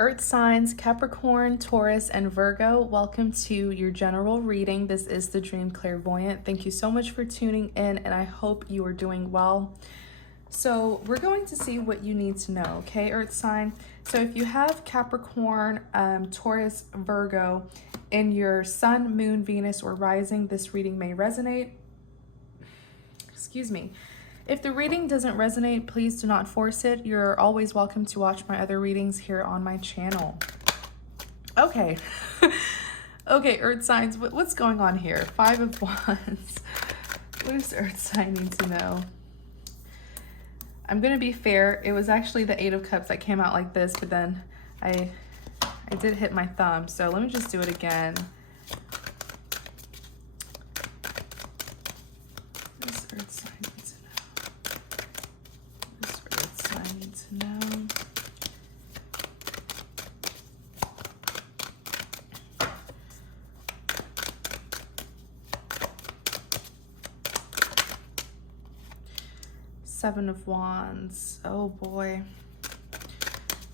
Earth signs, Capricorn, Taurus, and Virgo, welcome to your general reading. This is the Dream Clairvoyant. Thank you so much for tuning in, and I hope you are doing well. So we're going to see what you need to know, okay, Earth sign? So if you have Capricorn, Taurus, Virgo in your Sun, Moon, Venus, or Rising, this reading may resonate. Excuse me. If the reading doesn't resonate, please do not force it. You're always welcome to watch my other readings here on my channel. Okay. Okay, Earth signs, what's going on here? Five of Wands. What does Earth sign need to know? I'm going to be fair. It was actually the Eight of Cups that came out like this, but then I did hit my thumb. So let me just do it again. What does Earth sign need to know? To know. Seven of Wands. Oh boy.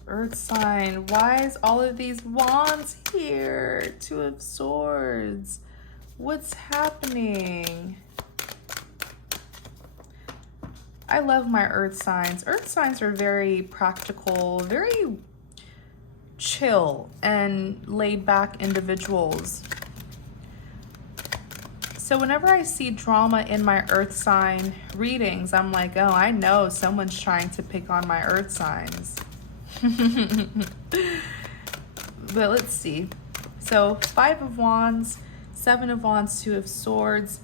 Earth sign. Why is all of these wands here? Two of Swords. What's happening? I love my Earth signs. Earth signs are very practical, very chill and laid back individuals. So whenever I see drama in my Earth sign readings, I'm like, oh, I know someone's trying to pick on my Earth signs. But let's see. So Five of Wands, Seven of Wands, Two of Swords.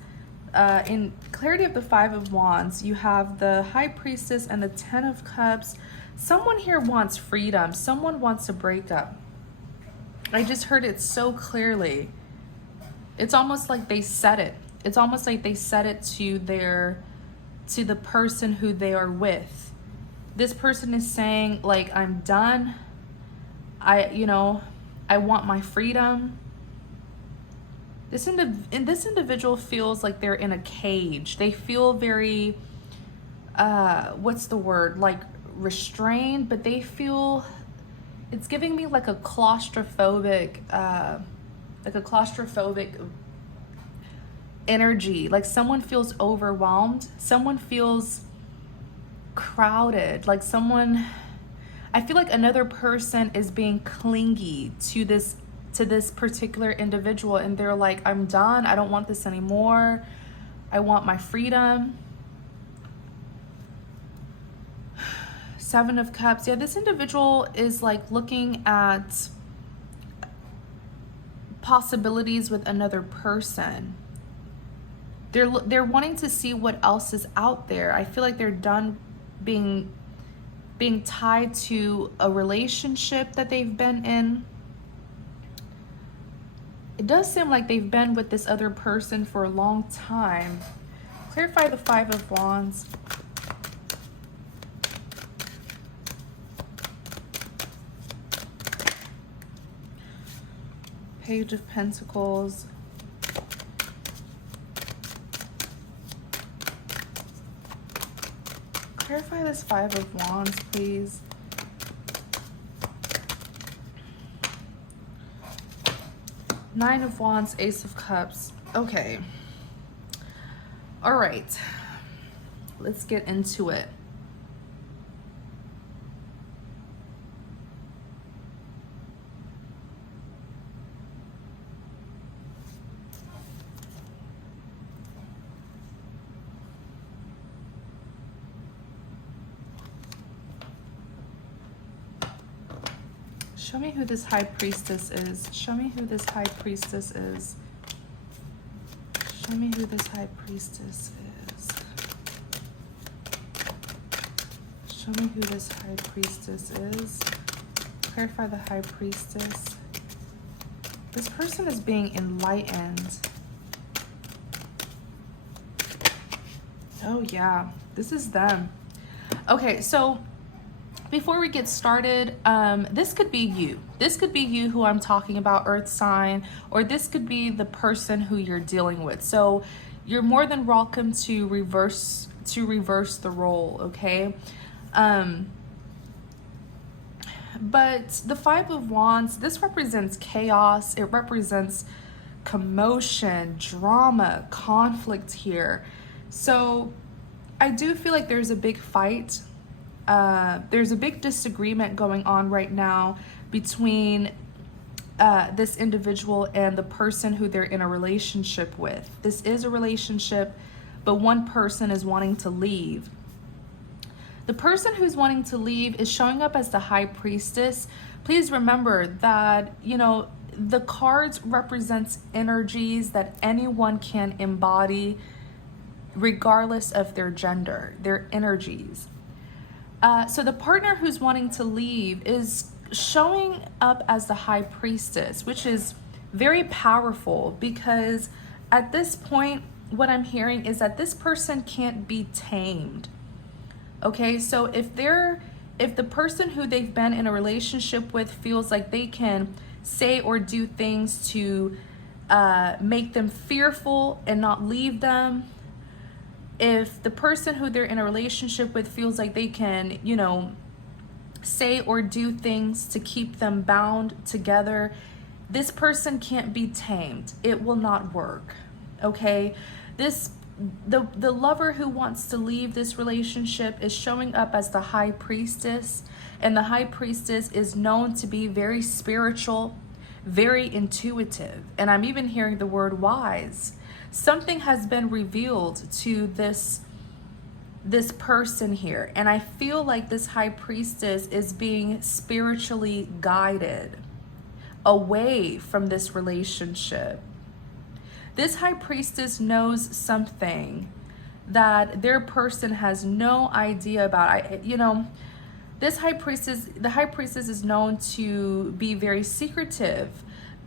In clarity of the Five of Wands, you have the High Priestess and the Ten of Cups. Someone here wants freedom. Someone wants a breakup. I just heard it so clearly. It's almost like they said it. It's almost like they said it to the person who they are with. This person is saying, like, I'm done. I want my freedom. This individual feels like they're in a cage. They feel very, what's the word? Like restrained, but they feel, it's giving me like a claustrophobic energy. Like someone feels overwhelmed. Someone feels crowded. Like I feel like another person is being clingy to this particular individual, and they're like, I'm done. I don't want this anymore. I want my freedom. Seven of Cups. Yeah, this individual is like looking at possibilities with another person. They're wanting to see what else is out there. I feel like they're done being tied to a relationship that they've been in. It does seem like they've been with this other person for a long time. Clarify the Five of Wands. Page of Pentacles. Clarify this Five of Wands, please. Nine of Wands, Ace of Cups. Okay. All right. Let's get into it. Show me who this High Priestess is. Show me who this High Priestess is. Show me who this High Priestess is. Show me who this High Priestess is. Clarify the High Priestess. This person is being enlightened. Oh yeah, this is them. Okay, so before we get started, this could be you. This could be you who I'm talking about, Earth sign, or this could be the person who you're dealing with. So you're more than welcome to reverse the role, okay? But the Five of Wands, this represents chaos. It represents commotion, drama, conflict here. So I do feel like there's a big fight. There's a big disagreement going on right now between this individual and the person who they're in a relationship with. This is a relationship, but one person is wanting to leave. The person who's wanting to leave is showing up as the High Priestess. Please remember that, you know, the cards represents energies that anyone can embody regardless of their gender, their energies. So the partner who's wanting to leave is showing up as the High Priestess, which is very powerful, because at this point, what I'm hearing is that this person can't be tamed. Okay, so if the person who they've been in a relationship with feels like they can say or do things to make them fearful and not leave them, if the person who they're in a relationship with feels like they can, you know, say or do things to keep them bound together, this person can't be tamed. It will not work. Okay, the lover who wants to leave this relationship is showing up as the High Priestess, and the High Priestess is known to be very spiritual, very intuitive, and I'm even hearing the word wise. Something has been revealed to this person here, and I feel like this High Priestess is being spiritually guided away from this relationship. This High Priestess knows something that their person has no idea about. You know, the High Priestess is known to be very secretive.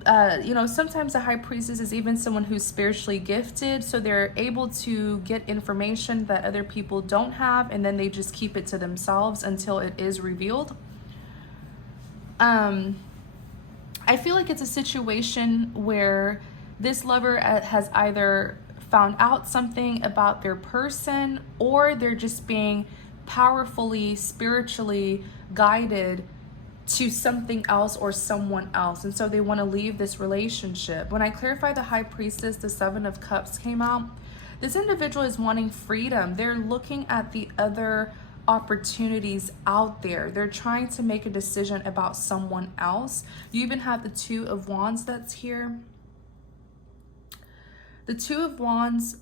You know, sometimes the High Priestess is even someone who's spiritually gifted, so they're able to get information that other people don't have, and then they just keep it to themselves until it is revealed. I feel like it's a situation where this lover has either found out something about their person, or they're just being powerfully, spiritually guided to something else or someone else, and so they want to leave this relationship. When I clarify the High Priestess, the Seven of Cups came out. This individual is wanting freedom. They're looking at the other opportunities out there. They're trying to make a decision about someone else. You even have the Two of Wands that's here. The Two of Wands,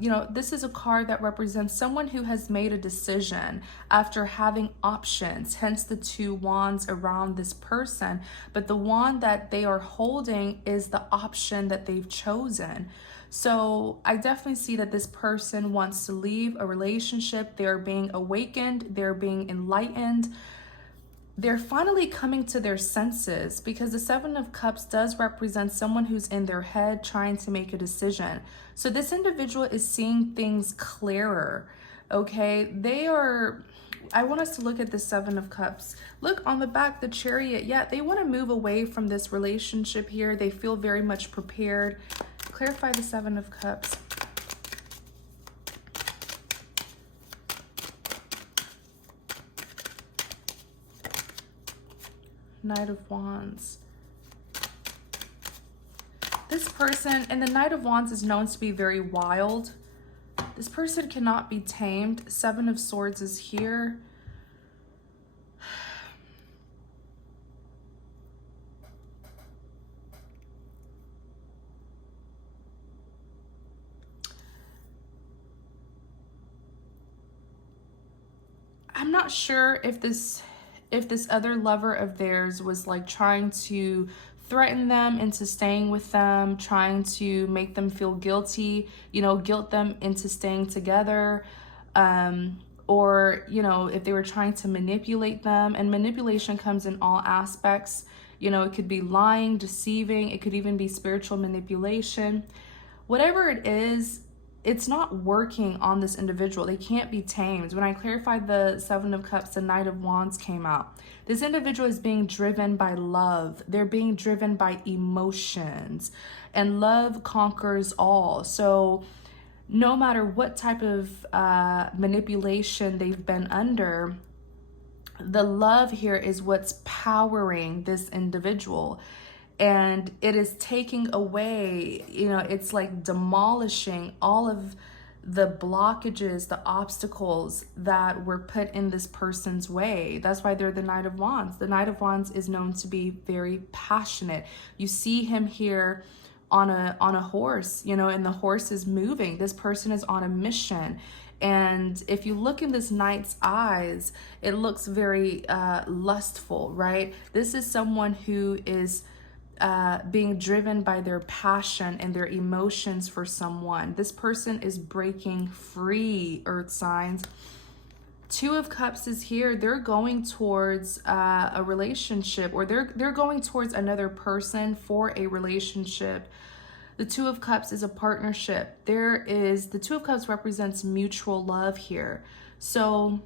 you know, this is a card that represents someone who has made a decision after having options, hence the Two Wands around this person. But the wand that they are holding is the option that they've chosen. So I definitely see that this person wants to leave a relationship. They're being awakened. They're being enlightened. They're finally coming to their senses, because the Seven of Cups does represent someone who's in their head trying to make a decision. So this individual is seeing things clearer, okay? I want us to look at the Seven of Cups. Look on the back, the Chariot. Yeah, they want to move away from this relationship here. They feel very much prepared. Clarify the Seven of Cups. Knight of Wands. This person, and the Knight of Wands is known to be very wild. This person cannot be tamed. Seven of Swords is here. I'm not sure if this other lover of theirs was like trying to threaten them into staying with them, trying to make them feel guilty, you know, guilt them into staying together, or, you know, if they were trying to manipulate them. And manipulation comes in all aspects. You know, it could be lying, deceiving, it could even be spiritual manipulation. Whatever it is, it's not working on this individual. They can't be tamed. When I clarified the Seven of Cups, the Knight of Wands came out. This individual is being driven by love. They're being driven by emotions, and love conquers all. So no matter what type of manipulation they've been under, the love here is what's powering this individual, and it is taking away, you know, it's like demolishing all of the blockages, the obstacles that were put in this person's way. That's why they're the Knight of Wands. The Knight of Wands is known to be very passionate. You see him here on a horse, you know, and the horse is moving. This person is on a mission. And if you look in this knight's eyes, it looks very lustful, right? This is someone who is being driven by their passion and their emotions for someone. This person is breaking free, earth signs. Two of Cups is here. They're going towards a relationship, or they're going towards another person for a relationship. The Two of Cups is a partnership. The Two of Cups represents mutual love here. So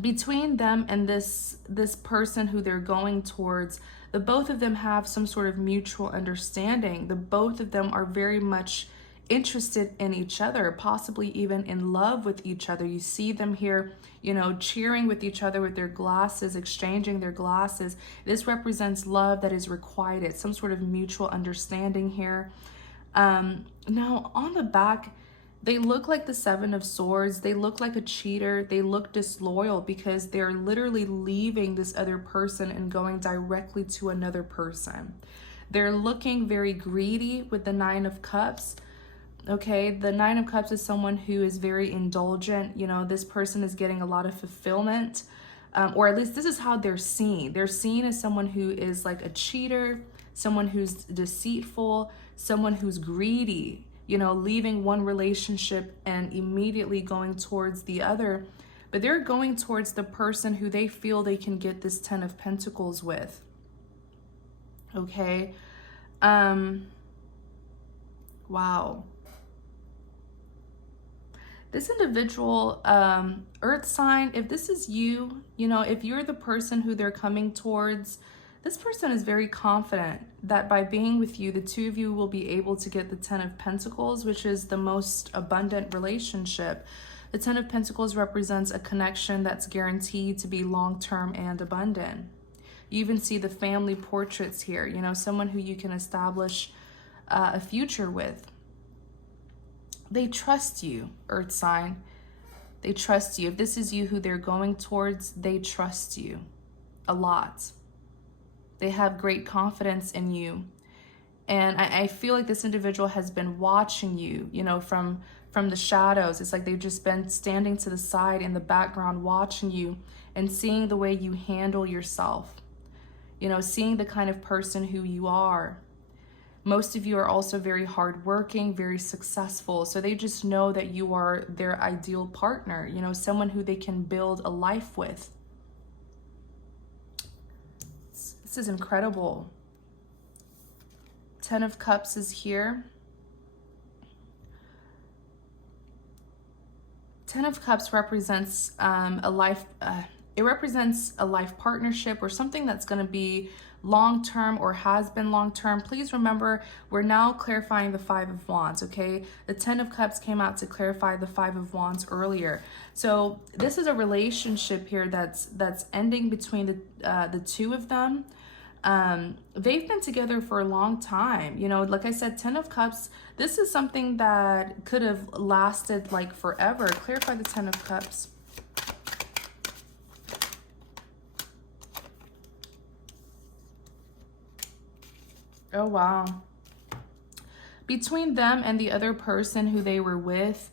between them and this person who they're going towards, the both of them have some sort of mutual understanding. The both of them are very much interested in each other, possibly even in love with each other. You see them here, you know, cheering with each other with their glasses, exchanging their glasses. This represents love that is requited, some sort of mutual understanding here. Now on the back, they look like the Seven of Swords. They look like a cheater. They look disloyal because they're literally leaving this other person and going directly to another person. They're looking very greedy with the Nine of Cups. Okay, the Nine of Cups is someone who is very indulgent. You know, this person is getting a lot of fulfillment, or at least this is how they're seen. They're seen as someone who is like a cheater, someone who's deceitful, someone who's greedy, you know, leaving one relationship and immediately going towards the other. But they're going towards the person who they feel they can get this Ten of Pentacles with. Okay. Wow. This individual, earth sign, if this is you, you know, if you're the person who they're coming towards, this person is very confident that by being with you, the two of you will be able to get the Ten of Pentacles, which is the most abundant relationship. The Ten of Pentacles represents a connection that's guaranteed to be long-term and abundant. You even see the family portraits here, you know, someone who you can establish a future with. They trust you, earth sign. They trust you. If this is you who they're going towards, they trust you a lot. They have great confidence in you. And I feel like this individual has been watching you, you know, from the shadows. It's like they've just been standing to the side in the background watching you and seeing the way you handle yourself. You know, seeing the kind of person who you are. Most of you are also very hardworking, very successful. So they just know that you are their ideal partner, you know, someone who they can build a life with. This is incredible. Ten of Cups is here. Ten of Cups represents it represents a life partnership or something that's going to be long-term or has been long-term. Please remember, we're now clarifying the Five of Wands, okay? The Ten of Cups came out to clarify the Five of Wands earlier. So this is a relationship here that's ending between the two of them. They've been together for a long time. You know, like I said, Ten of Cups, this is something that could have lasted like forever. Clarify the Ten of Cups. Oh, wow. Between them and the other person who they were with,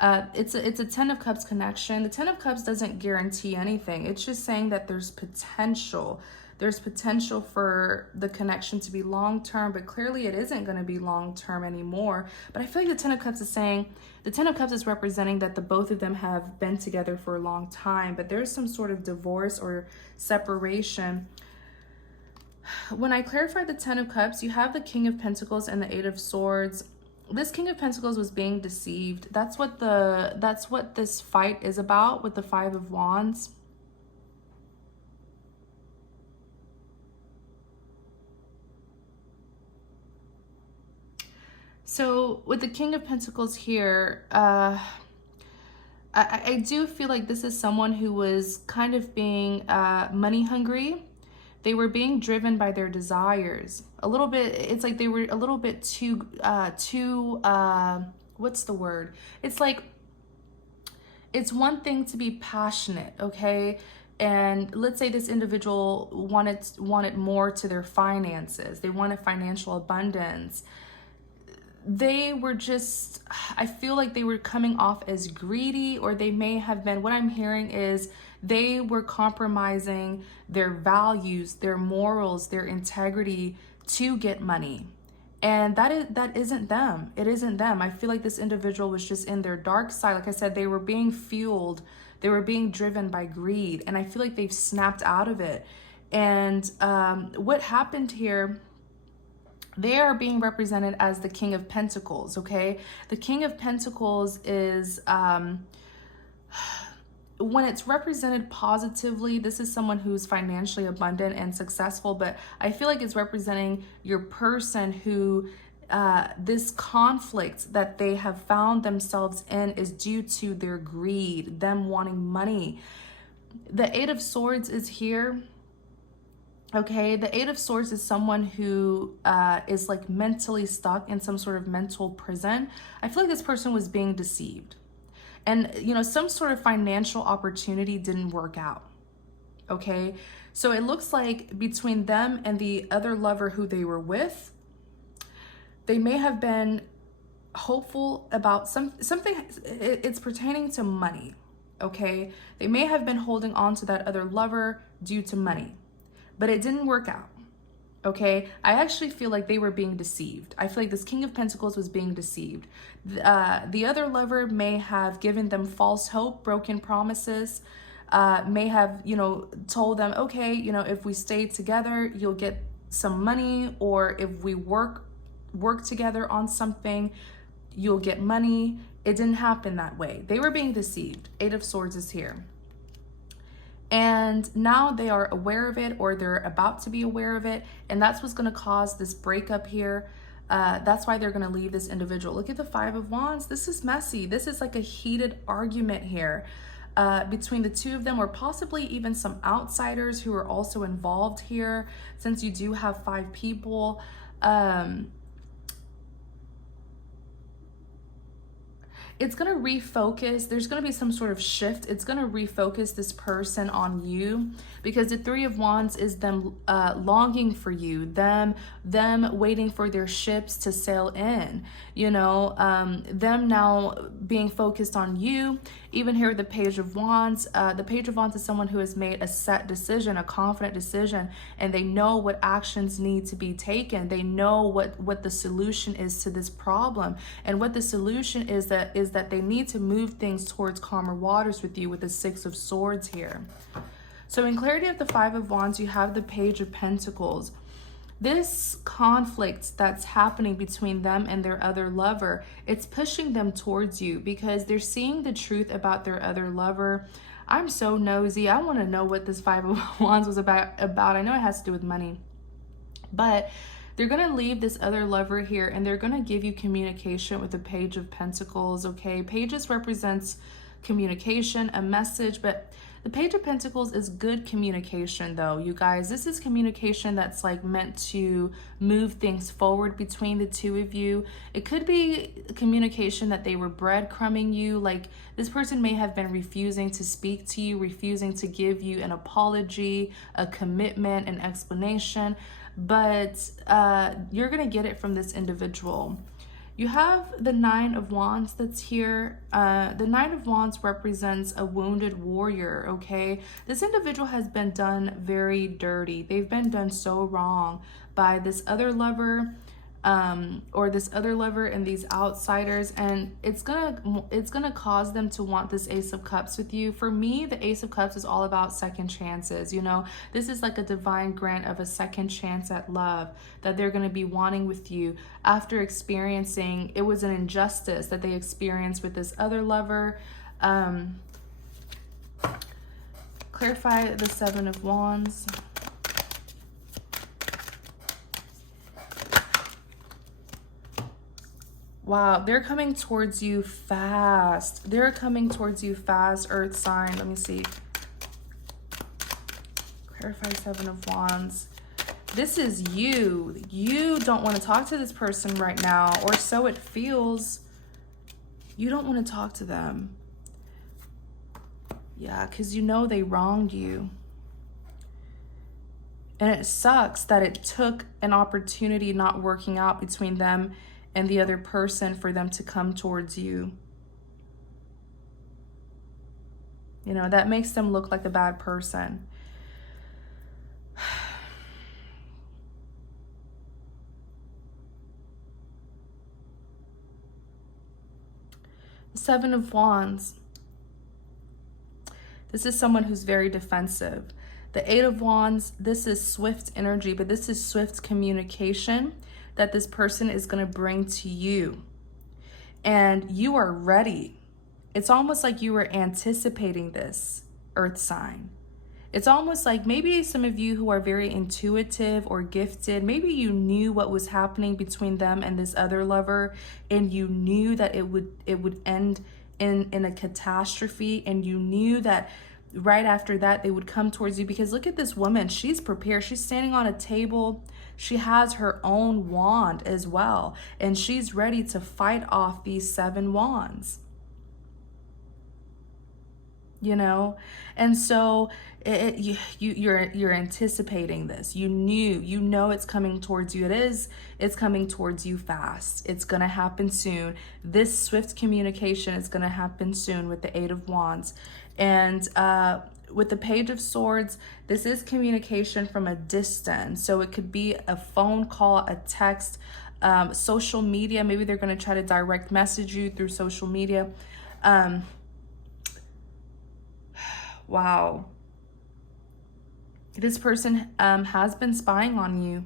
it's a Ten of Cups connection. The Ten of Cups doesn't guarantee anything. It's just saying that there's potential. There's potential for the connection to be long-term, but clearly it isn't going to be long-term anymore. But I feel like the Ten of Cups is saying, the Ten of Cups is representing that the both of them have been together for a long time, but there's some sort of divorce or separation. When I clarify the Ten of Cups, you have the King of Pentacles and the Eight of Swords. This King of Pentacles was being deceived. That's what this fight is about with the Five of Wands. So with the King of Pentacles here, I do feel like this is someone who was kind of being money hungry. They were being driven by their desires. A little bit, it's like they were a little bit too, what's the word? It's like, it's one thing to be passionate, okay? And let's say this individual wanted more to their finances. They wanted financial abundance. They were just, I feel like they were coming off as greedy, or they may have been, what I'm hearing is they were compromising their values, their morals, their integrity to get money. And that isn't them. It isn't them. I feel like this individual was just in their dark side. Like I said, they were being fueled. They were being driven by greed. And I feel like they've snapped out of it. And what happened here, they are being represented as the King of Pentacles, okay? The King of Pentacles is, when it's represented positively, this is someone who's financially abundant and successful, but I feel like it's representing your person who, this conflict that they have found themselves in is due to their greed, them wanting money. The Eight of Swords is here. Okay, the Eight of Swords is someone who is like mentally stuck in some sort of mental prison. I feel like this person was being deceived. And, you know, some sort of financial opportunity didn't work out. Okay, so it looks like between them and the other lover who they were with, they may have been hopeful about something. It's pertaining to money. Okay, they may have been holding on to that other lover due to money, but it didn't work out. Okay, I actually feel like they were being deceived. I feel like this King of Pentacles was being deceived. The other lover may have given them false hope, broken promises, may have, you know, told them, okay, you know, if we stay together, you'll get some money, or if we work together on something, you'll get money. It didn't happen that way. They were being deceived. Eight of Swords is here. And now they are aware of it, or they're about to be aware of it. And that's what's going to cause this breakup here. That's why they're going to leave this individual. Look at the Five of Wands. This is messy. This is like a heated argument here between the two of them, or possibly even some outsiders who are also involved here, since you do have 5 people. It's going to refocus. There's going to be some sort of shift. It's going to refocus this person on you, because the Three of Wands is them longing for you, them waiting for their ships to sail in, you know, them now being focused on you. Even here, the Page of Wands. The Page of Wands is someone who has made a set decision, a confident decision, and they know what actions need to be taken. They know what the solution is to this problem, and what the solution is that they need to move things towards calmer waters with you, with the Six of Swords here. So in clarity of the Five of Wands, you have the Page of Pentacles. This conflict that's happening between them and their other lover, it's pushing them towards you, because they're seeing the truth about their other lover. I'm so nosy. I want to know what this Five of Wands was about. I know it has to do with money, but they're going to leave this other lover here, and they're going to give you communication with the Page of Pentacles, okay? Pages represents communication, a message, but the Page of Pentacles is good communication, though, you guys. This is communication that's like meant to move things forward between the two of you. It could be communication that they were breadcrumbing you, like this person may have been refusing to speak to you, refusing to give you an apology, a commitment, an explanation, but you're gonna get it from this individual. You have the Nine of Wands that's here. The Nine of Wands represents a wounded warrior, okay? This individual has been done very dirty. They've been done so wrong by this other lover, or this other lover and these outsiders, and it's gonna cause them to want this Ace of Cups with you. For me, the Ace of Cups is all about second chances, you know. This is like a divine grant of a second chance at love that they're gonna be wanting with you after experiencing, it was an injustice that they experienced with this other lover. Clarify the Seven of Wands. Wow, they're coming towards you fast. They're coming towards you fast, Earth sign. Let me see. Clarify 7 of Wands. This is you. You don't want to talk to this person right now, or so it feels. You don't want to talk to them. Yeah, because you know they wronged you. And it sucks that it took an opportunity not working out between them and the other person for them to come towards you. You know, that makes them look like a bad person. Seven of Wands. This is someone who's very defensive. The Eight of Wands, this is swift energy, but this is swift communication that this person is going to bring to you. And you are ready. It's almost like you were anticipating this, Earth sign. It's almost like maybe some of you who are very intuitive or gifted, maybe you knew what was happening between them and this other lover, and you knew that it would end in a catastrophe, and you knew that right after that they would come towards you. Because look at this woman, she's prepared. She's standing on a table. She has her own wand as well, and she's ready to fight off these 7 wands. You know, and so you're anticipating this. You know it's coming towards you. It's coming towards you fast. It's gonna happen soon. This swift communication is gonna happen soon with the Eight of Wands. And with the Page of Swords, this is communication from a distance. So it could be a phone call, a text, social media. Maybe they're gonna try to direct message you through social media. Wow. This person has been spying on you.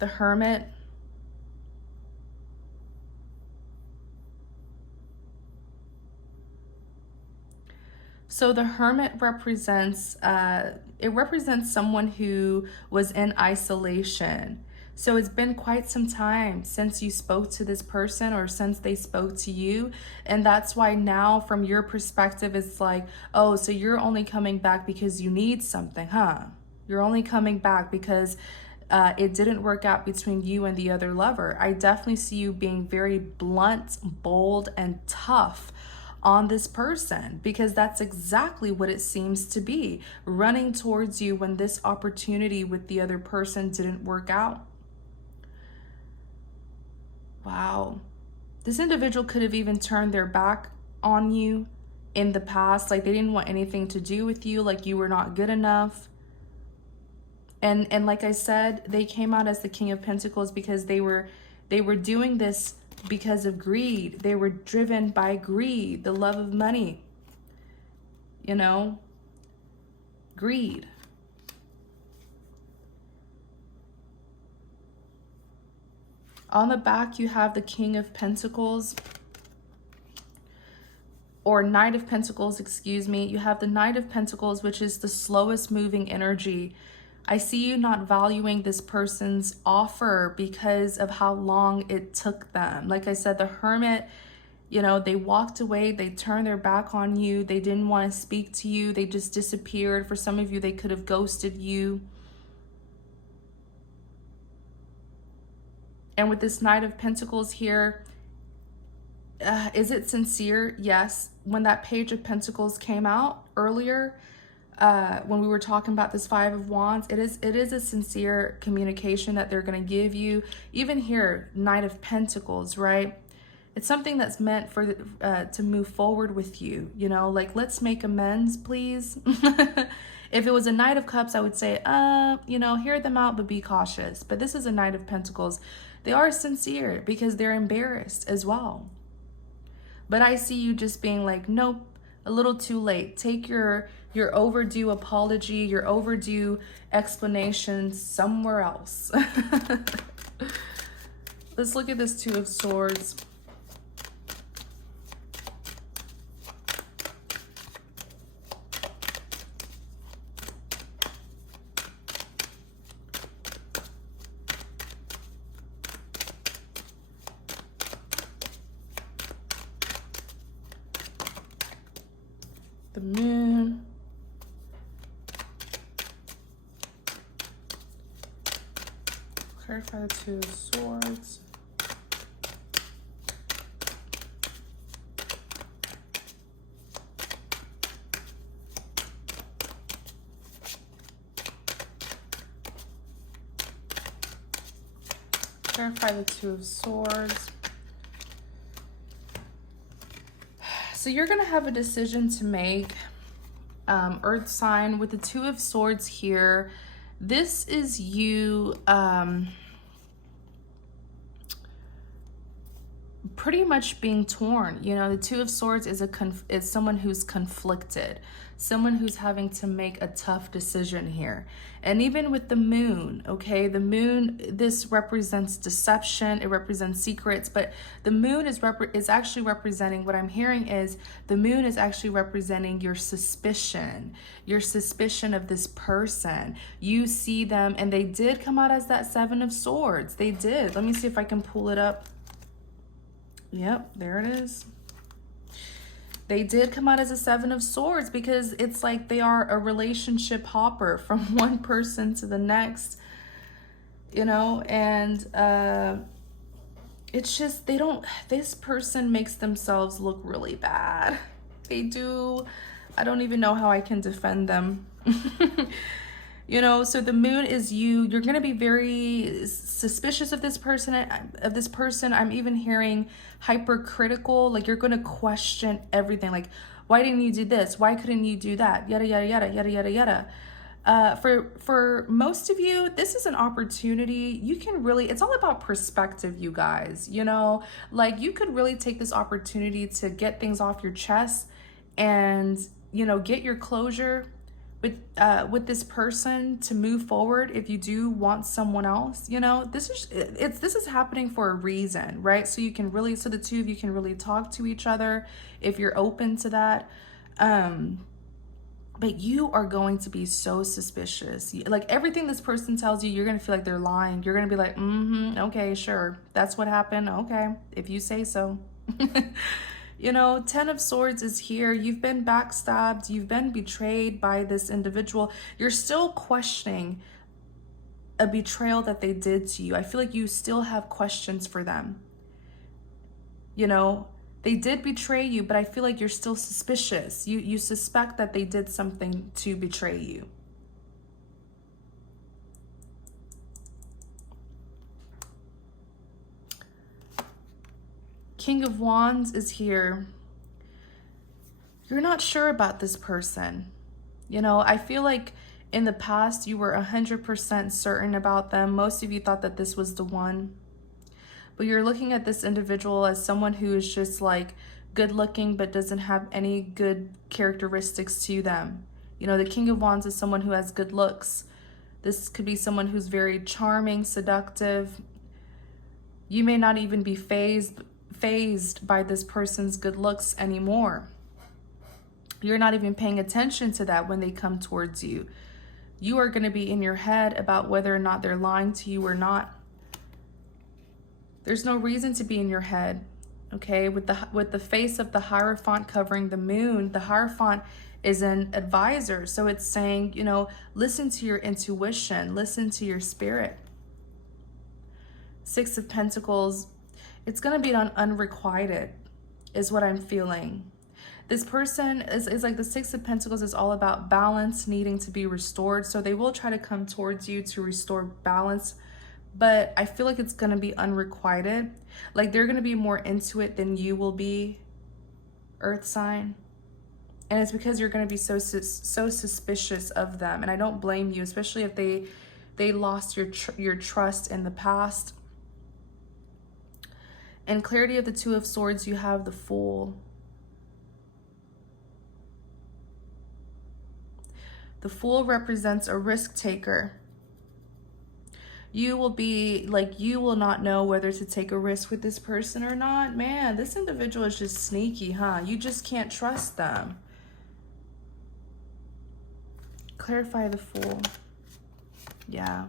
The Hermit. So the Hermit represents, it represents someone who was in isolation. So it's been quite some time since you spoke to this person or since they spoke to you. And that's why now from your perspective, it's like, oh, so you're only coming back because you need something, huh? You're only coming back because it didn't work out between you and the other lover. I definitely see you being very blunt, bold, and tough on this person, because that's exactly what it seems to be, running towards you when this opportunity with the other person didn't work out. Wow. This individual could have even turned their back on you in the past, like they didn't want anything to do with you, like you were not good enough. And like I said, they came out as the King of Pentacles because they were doing this because of greed. They were driven by greed, the love of money, you know, greed. On the back, you have the King of Pentacles, or Knight of Pentacles, excuse me. You have the Knight of Pentacles, which is the slowest moving energy. I see you not valuing this person's offer because of how long it took them. Like I said, the Hermit, you know, they walked away, they turned their back on you, they didn't want to speak to you, they just disappeared. For some of you, they could have ghosted you. And with this Knight of Pentacles here, is it sincere? Yes. When that Page of Pentacles came out earlier, when we were talking about this Five of Wands, it is a sincere communication that they're going to give you. Even here, Knight of Pentacles, right? It's something that's meant for to move forward with you, you know, like, let's make amends, please. If it was a Knight of Cups, I would say, you know, hear them out, but be cautious. But this is a Knight of Pentacles. They are sincere because they're embarrassed as well. But I see you just being like, nope, a little too late. Take your overdue apology, your overdue explanation somewhere else. Let's look at this Two of Swords. Clarify the Two of Swords. Clarify the Two of Swords. So you're going to have a decision to make, Earth sign. With the Two of Swords here, this is you pretty much being torn. You know, the Two of Swords is someone who's conflicted, someone who's having to make a tough decision here. And even with the Moon, okay, the Moon, this represents deception, it represents secrets, but the Moon is actually representing, what I'm hearing is the Moon is actually representing your suspicion of this person. You see them, and they did come out as that Seven of Swords. They did. Let me see if I can pull it up. Yep, there it is. They did come out as a Seven of Swords because it's like they are a relationship hopper from one person to the next, you know, and it's just, this person makes themselves look really bad. They do. I don't even know how I can defend them. You know, so the Moon is you're going to be very suspicious of this person. I'm even hearing hypercritical, like you're going to question everything. Like, why didn't you do this? Why couldn't you do that? Yada, yada, yada, yada, yada, yada. For most of you, this is an opportunity. You can really, it's all about perspective, you guys, you know, like you could really take this opportunity to get things off your chest and, you know, get your closure with this person to move forward. If you do want someone else, you know, this is happening for a reason, right? So you can really, so the two of you can really talk to each other if you're open to that. But you are going to be so suspicious. Like everything this person tells you, you're going to feel like they're lying. You're going to be like, okay, sure. That's what happened. Okay. If you say so. You know, Ten of Swords is here. You've been backstabbed. You've been betrayed by this individual. You're still questioning a betrayal that they did to you. I feel like you still have questions for them. You know, they did betray you, but I feel like you're still suspicious. You suspect that they did something to betray you. King of Wands is here. You're not sure about this person. You know, I feel like in the past you were 100% certain about them. Most of you thought that this was the one. But you're looking at this individual as someone who is just like good looking but doesn't have any good characteristics to them. You know, the King of Wands is someone who has good looks. This could be someone who's very charming, seductive. You may not even be phased by this person's good looks anymore. You're not even paying attention to that when they come towards you. You are going to be in your head about whether or not they're lying to you or not. There's no reason to be in your head, okay? With the face of the Hierophant covering the Moon, the Hierophant is an advisor. So it's saying, you know, listen to your intuition, listen to your spirit. Six of Pentacles, it's going to be unrequited is what I'm feeling. This person is like the Six of Pentacles is all about balance needing to be restored. So they will try to come towards you to restore balance, but I feel like it's going to be unrequited. Like they're going to be more into it than you will be, Earth sign. And it's because you're going to be so suspicious of them. And I don't blame you, especially if they lost your trust in the past. And clarity of the Two of Swords, you have the Fool. The Fool represents a risk taker. You will be like, you will not know whether to take a risk with this person or not. Man, this individual is just sneaky, huh? You just can't trust them. Clarify the Fool. Yeah.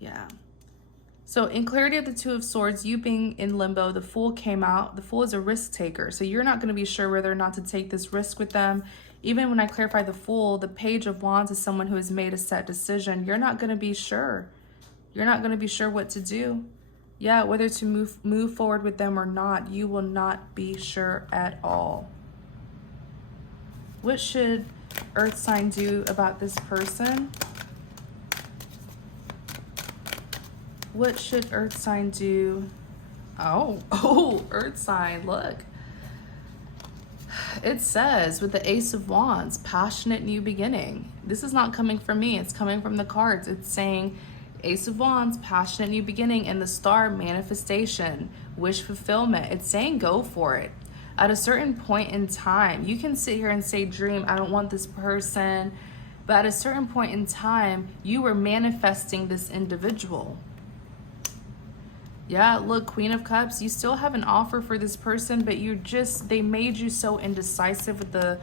Yeah. So in clarity of the Two of Swords, you being in limbo, the Fool came out. The Fool is a risk taker. So you're not going to be sure whether or not to take this risk with them. Even when I clarify the Fool, the Page of Wands is someone who has made a set decision. You're not going to be sure. You're not going to be sure what to do. Yeah, whether to move forward with them or not, you will not be sure at all. What should Earth sign do about this person? What should Earth sign do? Oh, Earth sign, look. It says with the Ace of Wands, passionate new beginning. This is not coming from me, it's coming from the cards. It's saying Ace of Wands, passionate new beginning, and the Star, manifestation, wish fulfillment. It's saying go for it. At a certain point in time, you can sit here and say, dream, I don't want this person. But at a certain point in time, you were manifesting this individual. Yeah, look, Queen of Cups, you still have an offer for this person, but they made you so indecisive with the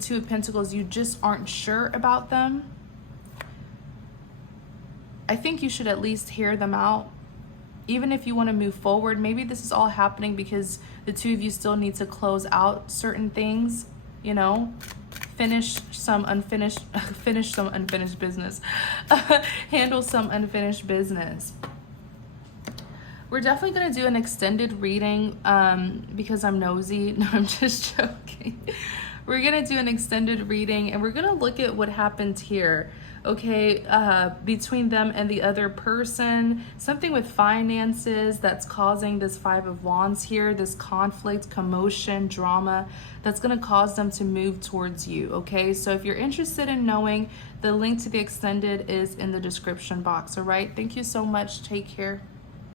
Two of Pentacles, you just aren't sure about them. I think you should at least hear them out. Even if you want to move forward, maybe this is all happening because the two of you still need to close out certain things, you know, finish some unfinished business, handle some unfinished business. We're definitely going to do an extended reading because I'm nosy. No, I'm just joking. We're going to do an extended reading and we're going to look at what happened here. Okay, between them and the other person, something with finances that's causing this Five of Wands here, this conflict, commotion, drama, that's going to cause them to move towards you. Okay, so if you're interested in knowing, the link to the extended is in the description box. All right, thank you so much. Take care.